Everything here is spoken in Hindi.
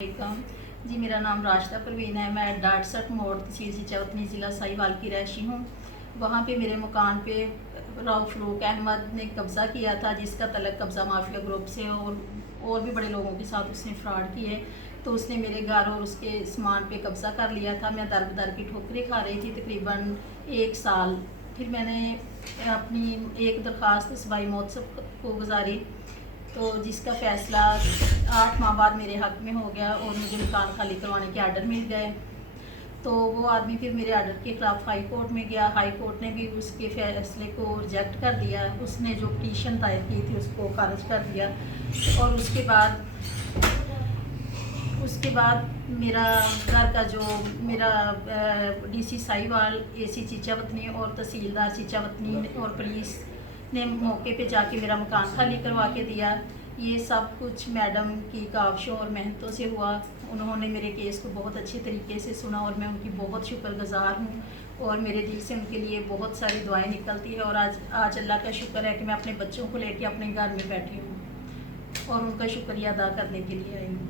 वालेकुम जी। मेरा नाम राशिदा परवीन है। मैं 68 मोड़ तहसील चिचयावतनी ज़िला साहिवाल की रहशी हूँ। वहाँ पे मेरे मकान पे राव फरूक अहमद ने कब्ज़ा किया था, जिसका तल्लुक़ कब्ज़ा माफिया ग्रुप से है और भी बड़े लोगों के साथ उसने फ्रॉड किए। तो उसने मेरे घर और उसके सामान पे कब्ज़ा कर लिया था। मैं दर बदर की ठोकरें खा रही थी तकरीबन 1 साल। फिर मैंने अपनी एक दरख्वास्त सूबाई मौसम को गुजारी, तो जिसका फ़ैसला 8 माह बाद मेरे हक़ में हो गया और मुझे मकान खाली करवाने के आर्डर मिल गए। तो वो आदमी फिर मेरे आर्डर के ख़िलाफ़ हाई कोर्ट में गया। हाई कोर्ट ने भी उसके फ़ैसले को रिजेक्ट कर दिया। उसने जो पिटीशन दायर की थी उसको खारिज कर दिया। और उसके बाद मेरा घर का जो मेरा डीसी साहिवाल, एसी चिचयावतनी और तहसीलदार चिचयावतनी और पुलिस ने मौके पे जाके मेरा मकान खाली करवा के दिया। ये सब कुछ मैडम की काविशों और मेहनतों से हुआ। उन्होंने मेरे केस को बहुत अच्छे तरीके से सुना और मैं उनकी बहुत शुक्रगुज़ार हूँ और मेरे दिल से उनके लिए बहुत सारी दुआएं निकलती है। और आज अल्लाह का शुक्र है कि मैं अपने बच्चों को लेके अपने घर में बैठी हूँ और उनका शुक्रिया अदा करने के लिए आई हूँ।